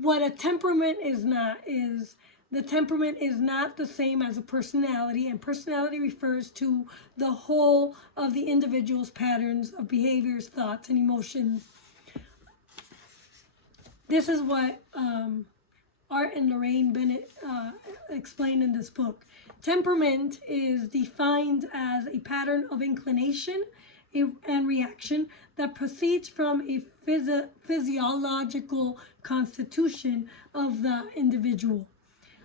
what a temperament is not is the temperament is not the same as a personality, and personality refers to the whole of the individual's patterns of behaviors, thoughts, and emotions. This is what Art and Lorraine Bennett explained in this book. Temperament is defined as a pattern of inclination and reaction that proceeds from a physiological constitution of the individual.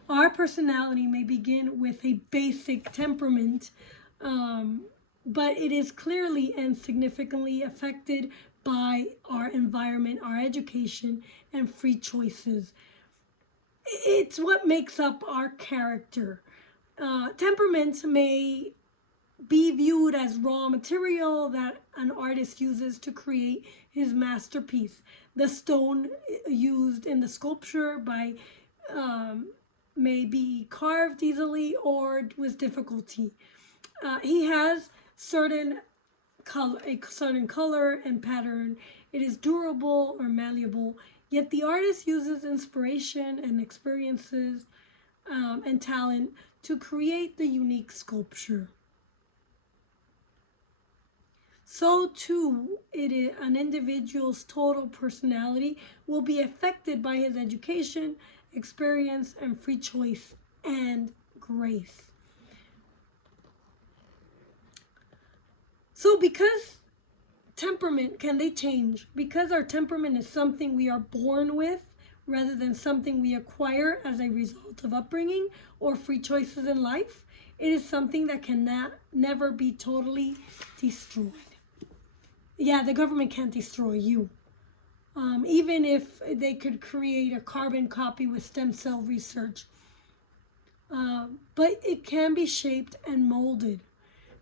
Our personality may begin with a basic temperament, but it is clearly and significantly affected by our environment, our education, and free choices. It's what makes up our character. Temperaments may be viewed as raw material that an artist uses to create his masterpiece. The stone used in the sculpture may be carved easily or with difficulty. He has a certain color and pattern. It is durable or malleable. Yet the artist uses inspiration and experiences and talent to create the unique sculpture. So too, an individual's total personality will be affected by his education, experience, and free choice and grace. So because temperament, can they change? Because our temperament is something we are born with rather than something we acquire as a result of upbringing or free choices in life, it is something that never be totally destroyed. Yeah, the government can't destroy you. Even if they could create a carbon copy with stem cell research. But it can be shaped and molded.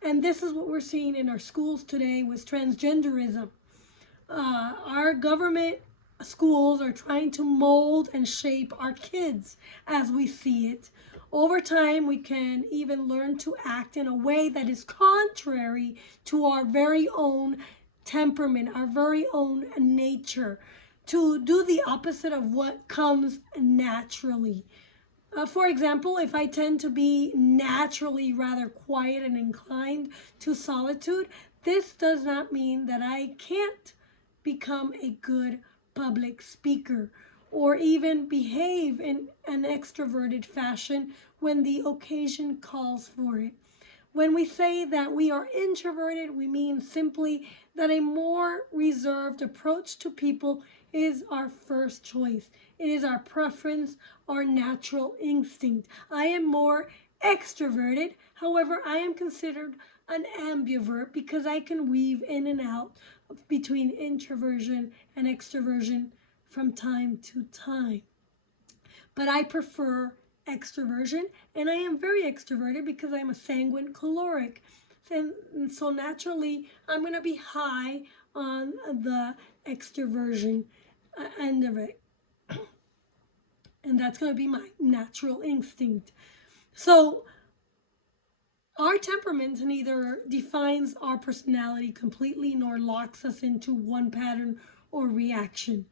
And this is what we're seeing in our schools today with transgenderism. Our government schools are trying to mold and shape our kids as we see it. Over time, we can even learn to act in a way that is contrary to our very own temperament, our very own nature, to do the opposite of what comes naturally. For example, if I tend to be naturally rather quiet and inclined to solitude, this does not mean that I can't become a good public speaker or even behave in an extroverted fashion when the occasion calls for it. When we say that we are introverted, we mean simply that a more reserved approach to people is our first choice. It is our preference, our natural instinct. I am more extroverted. However, I am considered an ambivert because I can weave in and out between introversion and extroversion from time to time. But I prefer extroversion, and I am very extroverted because I'm a sanguine caloric. And so naturally, I'm going to be high on the extroversion end of it. And that's going to be my natural instinct. So our temperament neither defines our personality completely nor locks us into one pattern or reaction.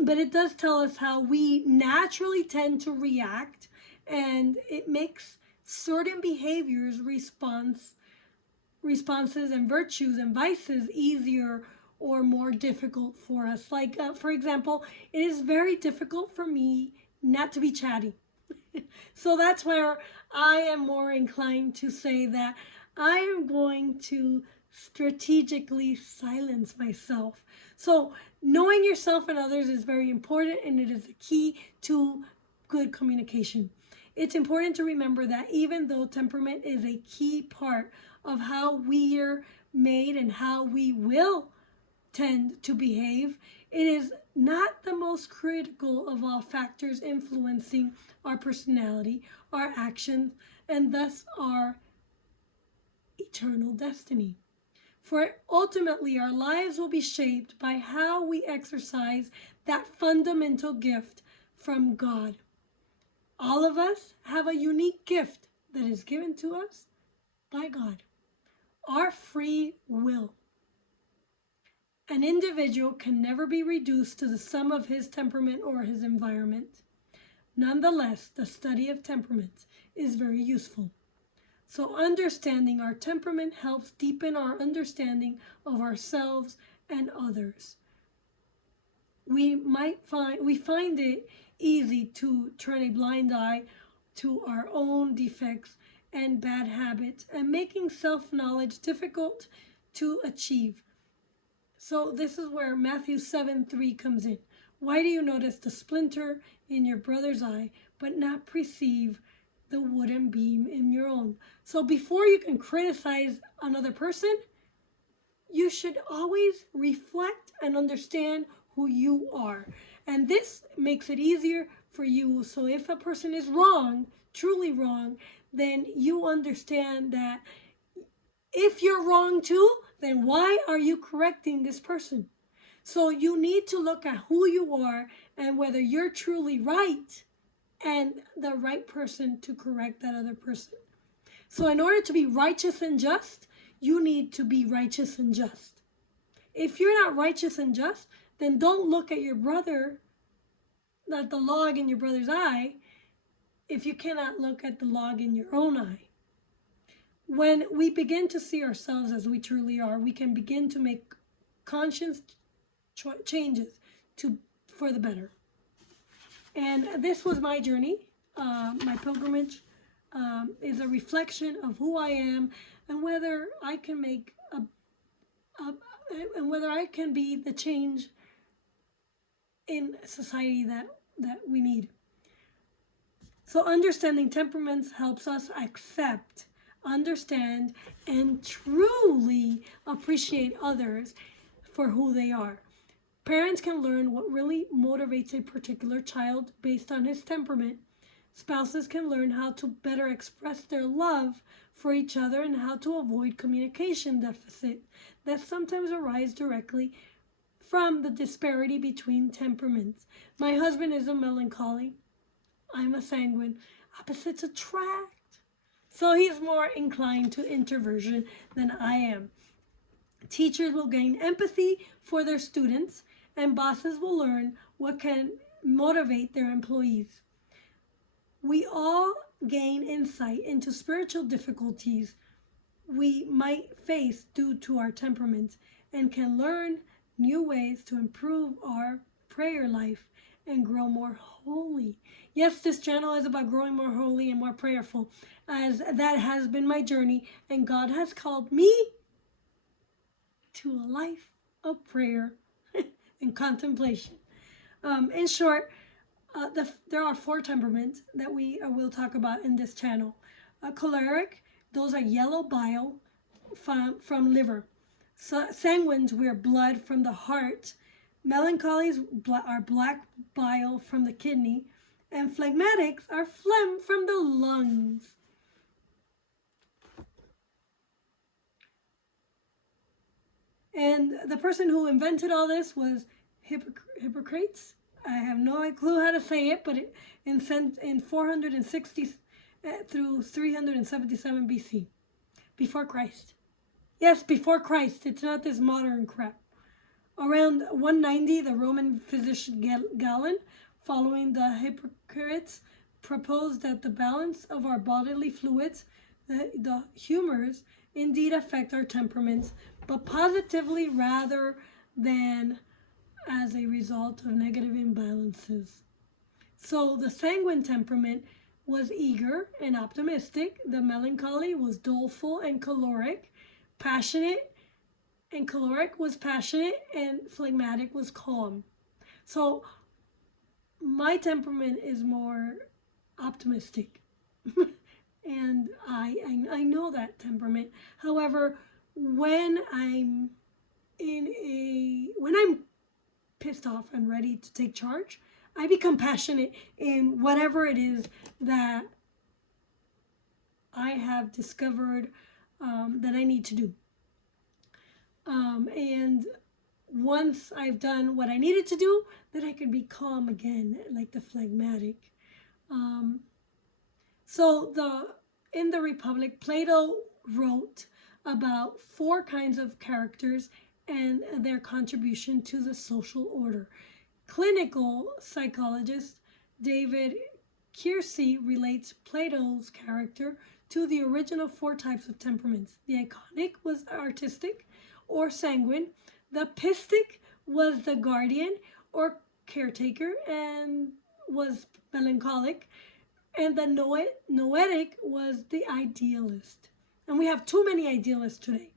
But it does tell us how we naturally tend to react, and it makes certain behaviors, responses and virtues and vices easier or more difficult for us. Like, for example, it is very difficult for me not to be chatty. So that's where I am more inclined to say that I am going to strategically silence myself. So knowing yourself and others is very important, and it is a key to good communication. It's important to remember that even though temperament is a key part of how we're made and how we will tend to behave, it is not the most critical of all factors influencing our personality, our actions, and thus our eternal destiny. For ultimately, our lives will be shaped by how we exercise that fundamental gift from God. All of us have a unique gift that is given to us by God, our free will. An individual can never be reduced to the sum of his temperament or his environment. Nonetheless, the study of temperaments is very useful. So understanding our temperament helps deepen our understanding of ourselves and others. We find it easy to turn a blind eye to our own defects and bad habits, and making self-knowledge difficult to achieve. So this is where Matthew 7:3 comes in. Why do you notice the splinter in your brother's eye, but not perceive the wooden beam in your own? So before you can criticize another person, you should always reflect and understand who you are. And this makes it easier for you. So if a person is wrong, truly wrong, then you understand that if you're wrong too, then why are you correcting this person? So you need to look at who you are and whether you're truly right and the right person to correct that other person. So in order to be righteous and just, you need to be righteous and just. If you're not righteous and just, then don't look at your brother, at the log in your brother's eye, if you cannot look at the log in your own eye. When we begin to see ourselves as we truly are, we can begin to make conscious changes for the better. And this was my journey. My pilgrimage is a reflection of who I am and whether I can make and whether I can be the change in society that we need. So understanding temperaments helps us accept, understand, and truly appreciate others for who they are. Parents can learn what really motivates a particular child based on his temperament. Spouses can learn how to better express their love for each other and how to avoid communication deficit that sometimes arise directly from the disparity between temperaments. My husband is a melancholy. I'm a sanguine. Opposites attract. So he's more inclined to introversion than I am. Teachers will gain empathy for their students, and bosses will learn what can motivate their employees. We all gain insight into spiritual difficulties we might face due to our temperaments and can learn new ways to improve our prayer life and grow more holy. Yes, this channel is about growing more holy and more prayerful, as that has been my journey, and God has called me to a life of prayer and contemplation. In short, there are 4 temperaments that we will talk about in this channel. Choleric, those are yellow bile from liver. So, sanguines, we're blood from the heart. Melancholies are black bile from the kidney. And phlegmatics are phlegm from the lungs. And the person who invented all this was Hippocrates. I have no clue how to say it, but in 460 through 377 BC, before Christ. Yes, before Christ. It's not this modern crap. Around 190, the Roman physician Galen, following the Hippocrates, proposed that the balance of our bodily fluids, the humors, indeed affect our temperaments, but positively rather than as a result of negative imbalances. So the sanguine temperament was eager and optimistic. The melancholy was doleful and choleric. Passionate and choleric was passionate, and phlegmatic was calm. So my temperament is more optimistic. And I know that temperament. However, when I'm pissed off and ready to take charge, I become passionate in whatever it is that I have discovered that I need to do. And once I've done what I needed to do, then I can be calm again, like the phlegmatic. In the Republic, Plato wrote about 4 kinds of characters and their contribution to the social order. Clinical psychologist David Keirsey relates Plato's character to the original four types of temperaments. The iconic was artistic or sanguine. The pistic was the guardian or caretaker and was melancholic. And the noetic was the idealist. And we have too many idealists today.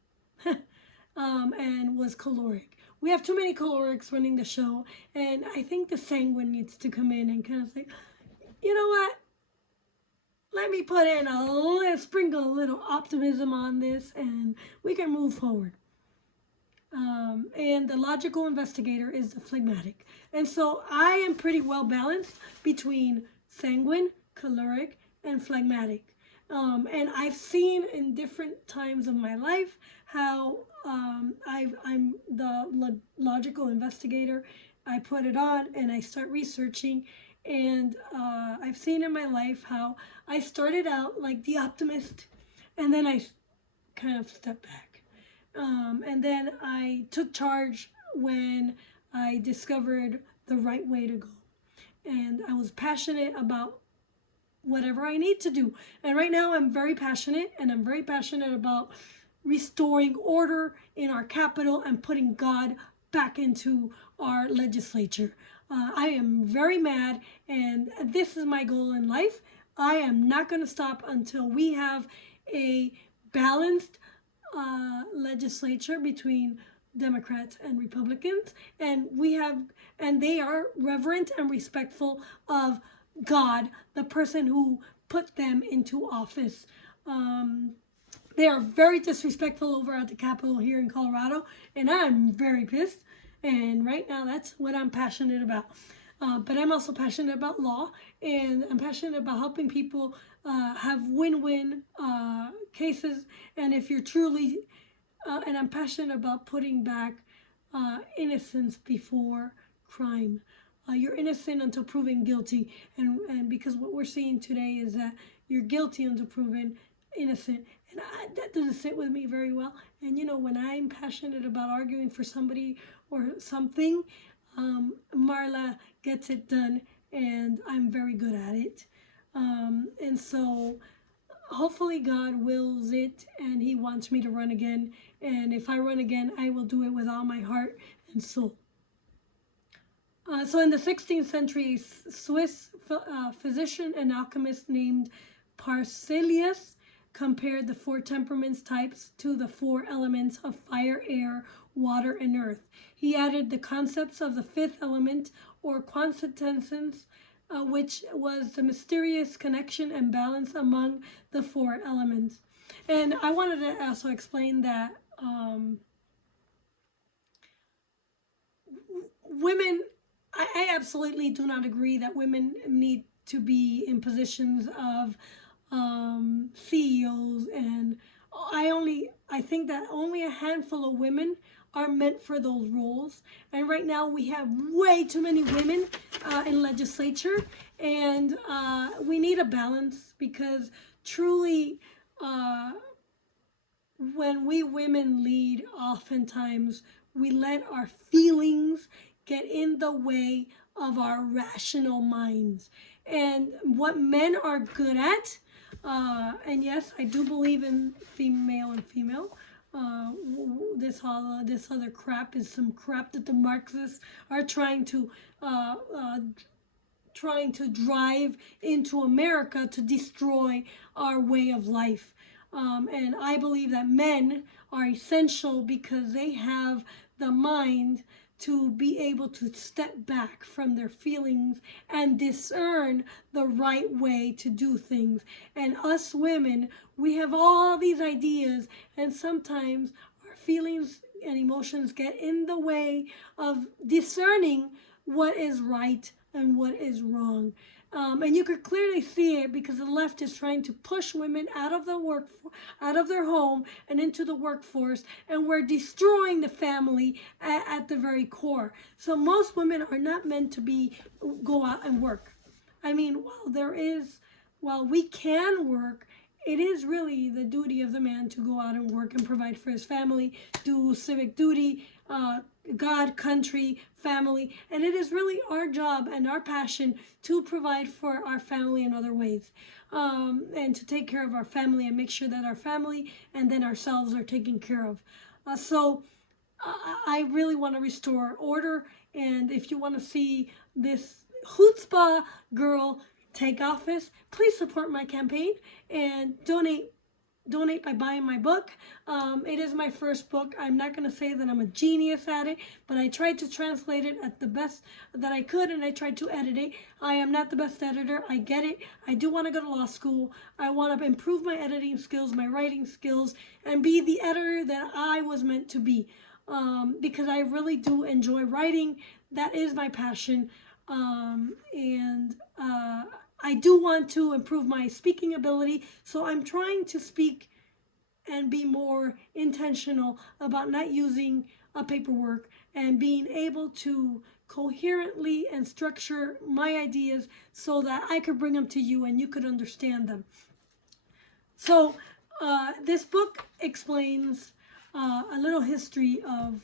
And was caloric. We have too many calorics running the show, and I think the sanguine needs to come in and kind of say, you know what? Let me put in sprinkle a little optimism on this, and we can move forward. And the logical investigator is the phlegmatic. And so I am pretty well balanced between sanguine, caloric, and phlegmatic. And I've seen in different times of my life how I'm the logical investigator. I put it on and I start researching, and I've seen in my life how I started out like the optimist, and then I kind of stepped back. And then I took charge when I discovered the right way to go. And I was passionate about whatever I need to do. And right now I'm very passionate, and I'm very passionate about restoring order in our capital and putting God back into our legislature. I am very mad, and this is my goal in life. I am not going to stop until we have a balanced legislature between Democrats and Republicans, and they are reverent and respectful of God, the person who put them into office. They are very disrespectful over at the Capitol here in Colorado, and I'm very pissed. And right now, that's what I'm passionate about. But I'm also passionate about law, and I'm passionate about helping people have win-win cases. And if you're truly, and I'm passionate about putting back innocence before crime. You're innocent until proven guilty, and because what we're seeing today is that you're guilty until proven innocent, and that doesn't sit with me very well. And when I'm passionate about arguing for somebody or something, Marla gets it done, and I'm very good at it. And so hopefully God wills it, and he wants me to run again, and if I run again, I will do it with all my heart and soul. So in the 16th century, a Swiss physician and alchemist named Paracelsus compared the four temperaments types to the four elements of fire, air, water, and earth. He added the concepts of the fifth element, or quintessence, which was the mysterious connection and balance among the four elements. And I wanted to also explain that women, I absolutely do not agree that women need to be in positions of CEOs, and I think that only a handful of women are meant for those roles. And right now we have way too many women in legislature, and we need a balance, because truly when we women lead, oftentimes we let our feelings get in the way of our rational minds. And what men are good at, and yes, I do believe in male and female. This other crap is some crap that the Marxists are trying to drive into America to destroy our way of life. And I believe that men are essential because they have the mind to be able to step back from their feelings and discern the right way to do things. And us women, we have all these ideas, and sometimes our feelings and emotions get in the way of discerning what is right and what is wrong. And you could clearly see it because the left is trying to push women out of their home and into the workforce, and we're destroying the family at the very core. So most women are not meant to go out and work. I mean, while we can work, it is really the duty of the man to go out and work and provide for his family, do civic duty, God, country, family, and it is really our job and our passion to provide for our family in other ways, and to take care of our family and make sure that our family and then ourselves are taken care of. So I really want to restore order, and if you want to see this chutzpah girl take office, please support my campaign and donate by buying my book. It is my first book. I'm not going to say that I'm a genius at it, but I tried to translate it at the best that I could, and I tried to edit it. I am not the best editor. I get it. I do want to go to law school. I want to improve my editing skills, my writing skills, and be the editor that I was meant to be, because I really do enjoy writing. That is my passion, and I do want to improve my speaking ability, so I'm trying to speak and be more intentional about not using paperwork and being able to coherently and structure my ideas so that I could bring them to you and you could understand them. So this book explains a little history of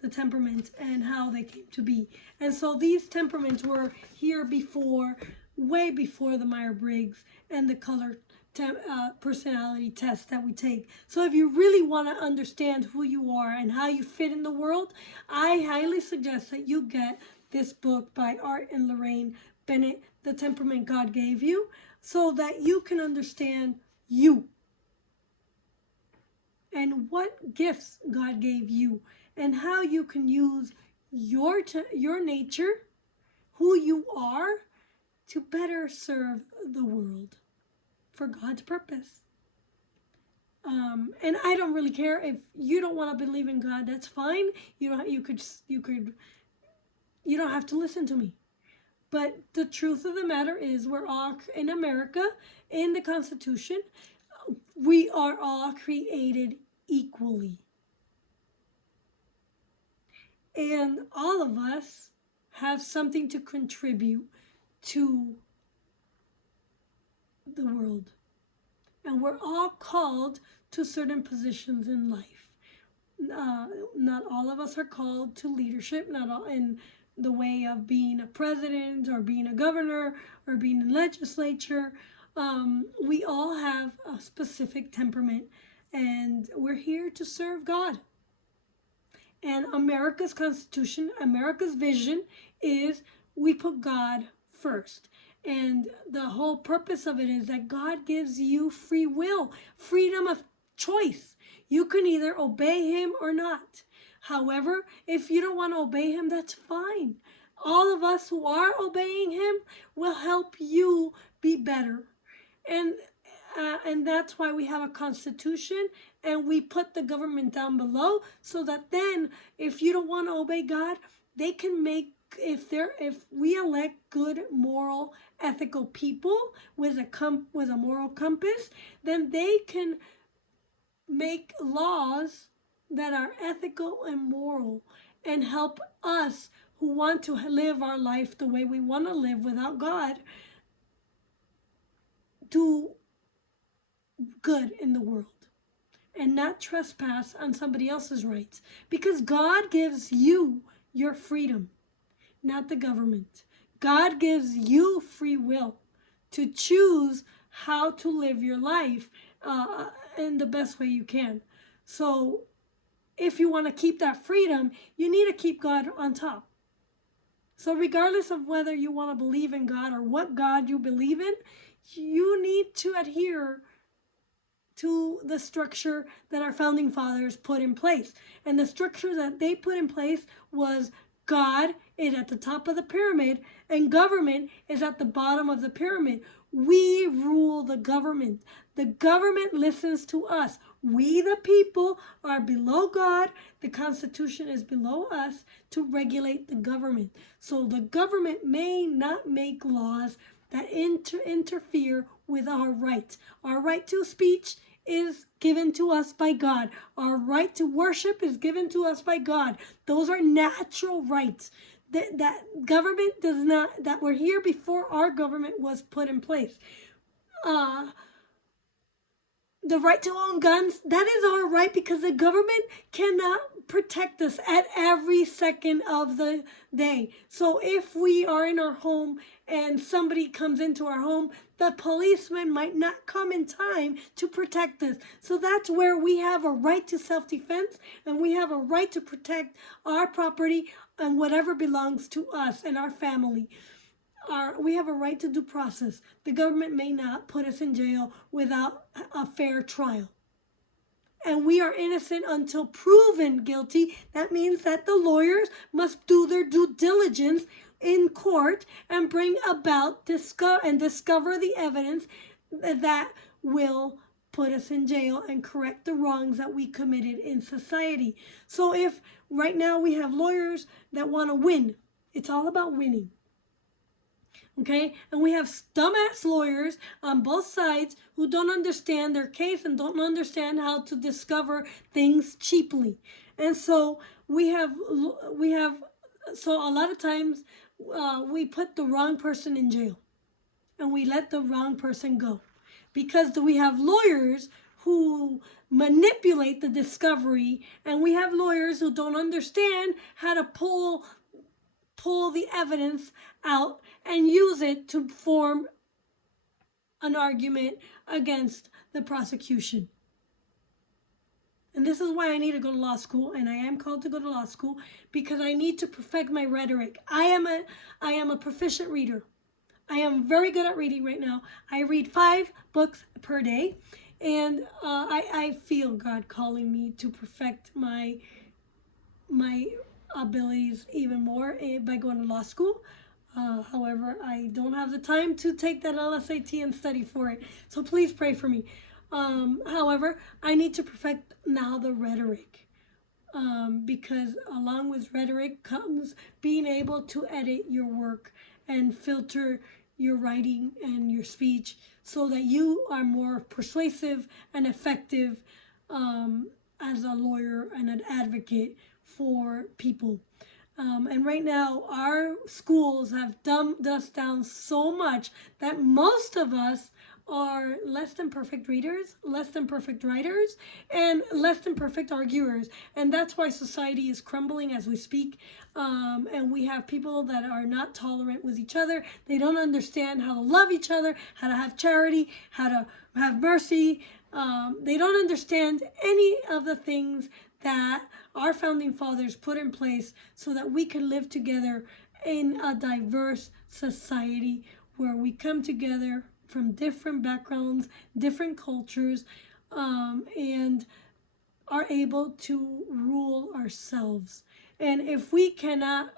the temperaments and how they came to be. And so these temperaments were here before, way before the Myers-Briggs and the color personality test that we take. So if you really want to understand who you are and how you fit in the world, I highly suggest that you get this book by Art and Lorraine Bennett, The Temperament God Gave You, so that you can understand you and what gifts God gave you and how you can use your nature, who you are, to better serve the world for God's purpose. And I don't really care if you don't want to believe in God. That's fine. You don't have to listen to me. But the truth of the matter is, we're all in America, in the Constitution. We are all created equally, and all of us have something to contribute to the world, and we're all called to certain positions in life. Not all of us are called to leadership, not all in the way of being a president or being a governor or being in legislature. We all have a specific temperament, and we're here to serve God. And America's Constitution, America's vision is we put God first. And the whole purpose of it is that God gives you free will, freedom of choice. You can either obey him or not. However, if you don't want to obey him, that's fine. All of us who are obeying him will help you be better. And that's why we have a constitution, and we put the government down below, so that then if you don't want to obey God, they can make, if we elect good, moral, ethical people with a moral compass, then they can make laws that are ethical and moral and help us who want to live our life the way we want to live without God do good in the world and not trespass on somebody else's rights, because God gives you your freedom, not the government. God gives you free will to choose how to live your life in the best way you can. So if you want to keep that freedom, you need to keep God on top. So regardless of whether you want to believe in God or what God you believe in, you need to adhere to the structure that our founding fathers put in place. And the structure that they put in place was God is at the top of the pyramid and government is at the bottom of the pyramid. We rule the government. The government listens to us. We, the people, are below God. The Constitution is below us to regulate the government. So the government may not make laws that interfere with our rights. Our right to speech is given to us by God. Our right to worship is given to us by God. Those are natural rights that government does not, that were here before our government was put in place. The right to own guns, that is our right, because the government cannot protect us at every second of the day. So if we are in our home and somebody comes into our home, the policeman might not come in time to protect us. So that's where we have a right to self-defense, and we have a right to protect our property and whatever belongs to us and our family. We have a right to due process. The government may not put us in jail without a fair trial. And we are innocent until proven guilty. That means that the lawyers must do their due diligence in court and bring about discover the evidence that will put us in jail and correct the wrongs that we committed in society. So if right now we have lawyers that want to win, it's all about winning. Okay, and we have dumbass lawyers on both sides who don't understand their case and don't understand how to discover things cheaply. And so so a lot of times we put the wrong person in jail and we let the wrong person go, because we have lawyers who manipulate the discovery, and we have lawyers who don't understand how to pull the evidence out and use it to form an argument against the prosecution. And this is why I need to go to law school, and I am called to go to law school, because I need to perfect my rhetoric. I am a proficient reader. I am very good at reading right now. I read 5 books per day, and I feel God calling me to perfect my abilities even more by going to law school. However, I don't have the time to take that LSAT and study for it. So please pray for me. However, I need to perfect now the rhetoric. Because along with rhetoric comes being able to edit your work and filter your writing and your speech so that you are more persuasive and effective as a lawyer and an advocate for people. And right now, our schools have dumbed us down so much that most of us are less than perfect readers, less than perfect writers, and less than perfect arguers. And that's why society is crumbling as we speak. And we have people that are not tolerant with each other. They don't understand how to love each other, how to have charity, how to have mercy. They don't understand any of the things that our founding fathers put in place so that we can live together in a diverse society where we come together from different backgrounds, different cultures, and are able to rule ourselves. And if we're not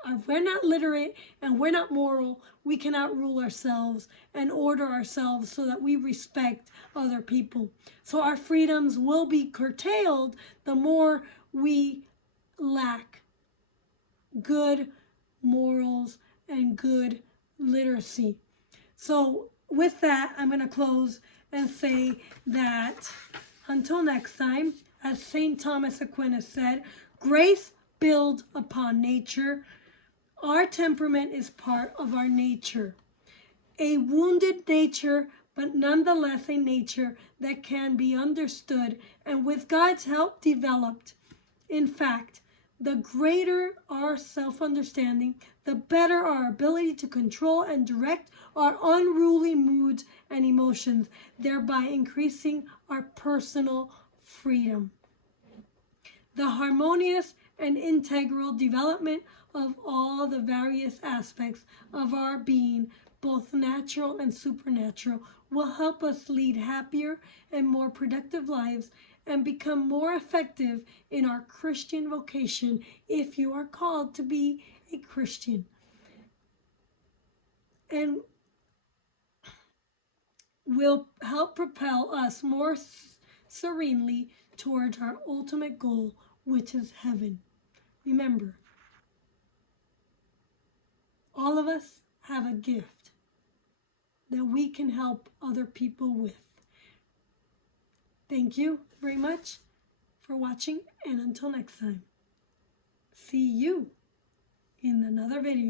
literate and we're not moral, we cannot rule ourselves and order ourselves so that we respect other people. So our freedoms will be curtailed the more we lack good morals and good literacy. So with that, I'm going to close and say that until next time, as St. Thomas Aquinas said, grace builds upon nature. Our temperament is part of our nature. A wounded nature, but nonetheless a nature that can be understood and with God's help developed. In fact, the greater our self-understanding, the better our ability to control and direct our unruly moods and emotions, thereby increasing our personal freedom. The harmonious and integral development of all the various aspects of our being, both natural and supernatural, will help us lead happier and more productive lives and become more effective in our Christian vocation if you are called to be a Christian. And will help propel us more serenely towards our ultimate goal, which is heaven. Remember, all of us have a gift that we can help other people with. Thank you very much for watching, and until next time, see you in another video.